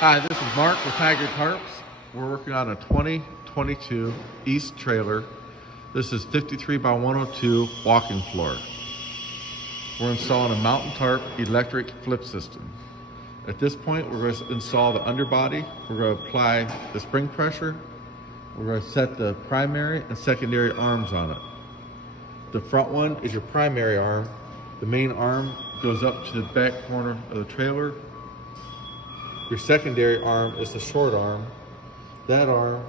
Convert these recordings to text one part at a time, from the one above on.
Hi, this is Mark with Untitled Tarps. We're working on a 2022 East trailer. This is 53 by 102 walking floor. We're installing a mountain tarp electric flip system. At this point, we're going to install the underbody. We're going to apply the spring pressure. We're going to set the primary and secondary arms on it. The front one is your primary arm. The main arm goes up to the back corner of the trailer. Your secondary arm is the short arm. That arm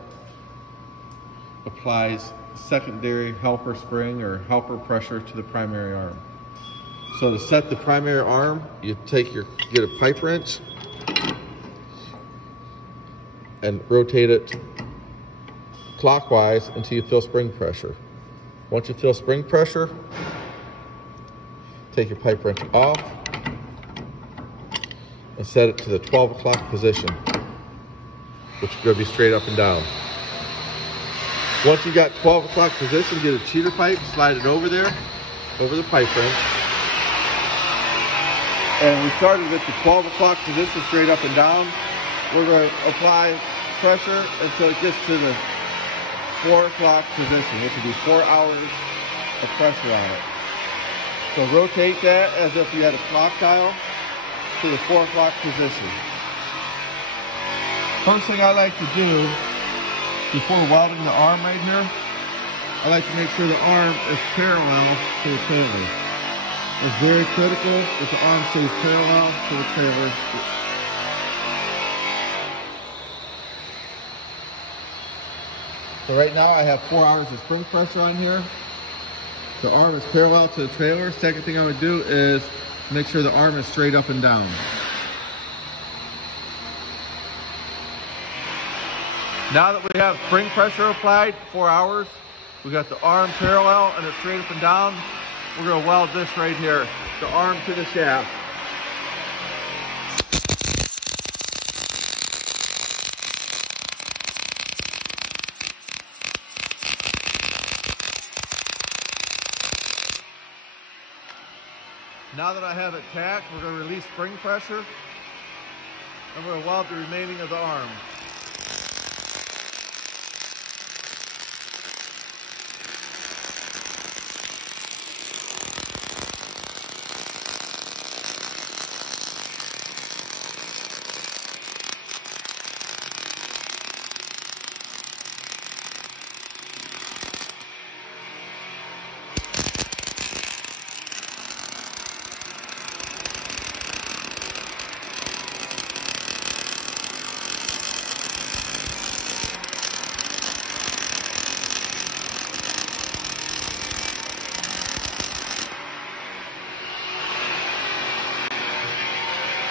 applies secondary helper spring or helper pressure to the primary arm. So to set the primary arm, you get a pipe wrench and rotate it clockwise until you feel spring pressure. Once you feel spring pressure, take your pipe wrench off and set it to the 12 o'clock position, which is going to be straight up and down. Once you got 12 o'clock position, get a cheater pipe, slide it over there, over the pipe wrench. And we started with the 12 o'clock position, straight up and down. We're going to apply pressure until it gets to the 4 o'clock position, which will be 4 hours of pressure on it. So rotate that as if you had a clock dial to the 4 o'clock position. First thing I like to do before welding the arm right here, I like to make sure the arm is parallel to the trailer. It's very critical that the arm stays parallel to the trailer. So right now I have 4 hours of spring pressure on here. The arm is parallel to the trailer. Second thing I would do is make sure the arm is straight up and down. Now that we have spring pressure applied, 4 hours, we got the arm parallel and it's straight up and down. We're going to weld this right here, the arm to the shaft. Now that I have it tacked, we're going to release spring pressure and we're going to weld the remaining of the arm.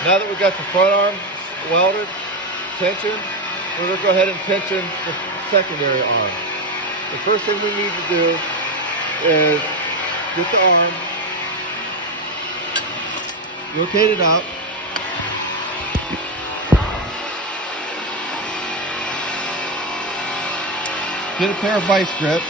Now that we've got the front arm welded, tensioned, we're going to go ahead and tension the secondary arm. The first thing we need to do is get the arm, rotate it up, get a pair of vice grips,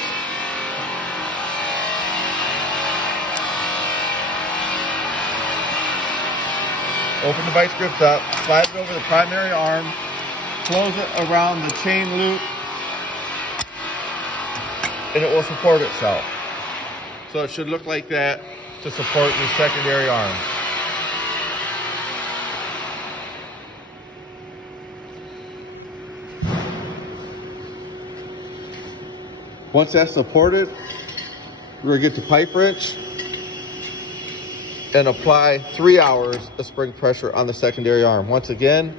open the vice grips up, slide it over the primary arm, close it around the chain loop, and it will support itself. So it should look like that to support your secondary arm. Once that's supported, we're going to get the pipe wrench and apply 3 hours of spring pressure on the secondary arm. Once again,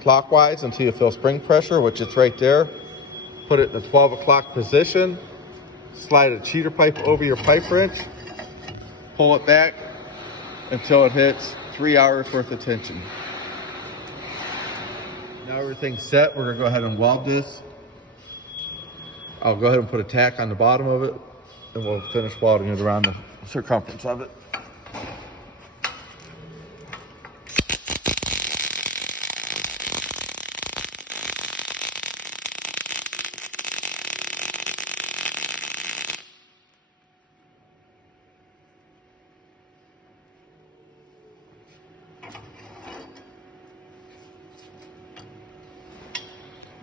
clockwise until you feel spring pressure, which is right there. Put it in the 12 o'clock position. Slide a cheater pipe over your pipe wrench. Pull it back until it hits 3 hours worth of tension. Now everything's set. We're gonna go ahead and weld this. I'll go ahead and put a tack on the bottom of it and we'll finish welding it around the circumference of it.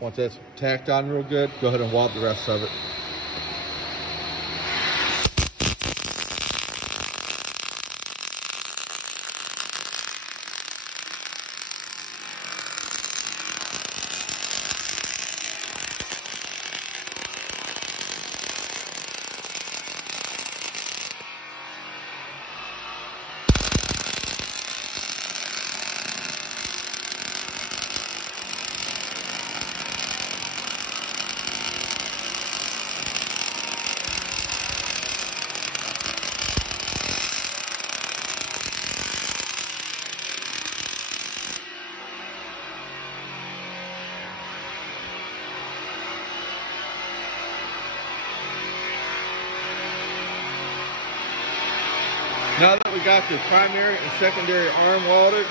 Once that's tacked on real good, go ahead and weld the rest of it. Now that we got the primary and secondary arm welded,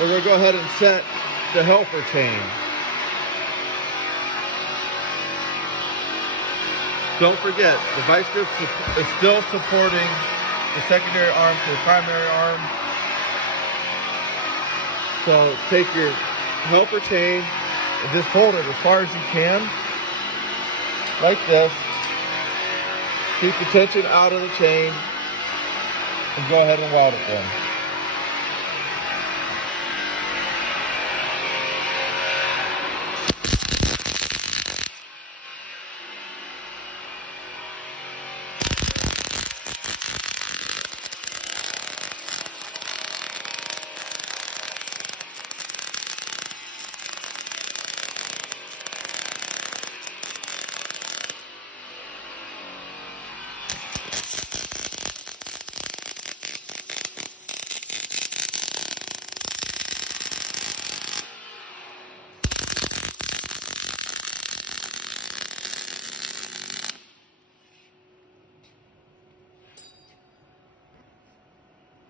we're going to go ahead and set the helper chain. Don't forget, the vice grip is still supporting the secondary arm to the primary arm. So take your helper chain and just hold it as far as you can, like this. Keep the tension out of the chain. And go ahead and weld it then.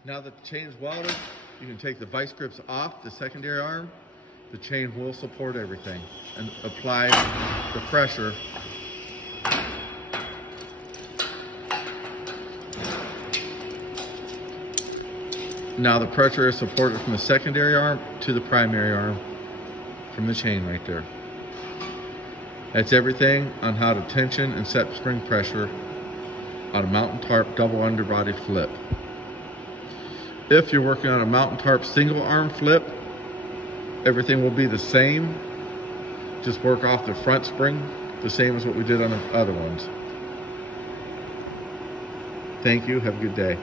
Now that the chain is welded, you can take the vice grips off the secondary arm. The chain will support everything and apply the pressure. Now the pressure is supported from the secondary arm to the primary arm from the chain right there. That's everything on how to tension and set spring pressure on a mountain tarp double underbody flip. If you're working on a mountain tarp single arm flip, everything will be the same. Just work off the front spring, the same as what we did on the other ones. Thank you, have a good day.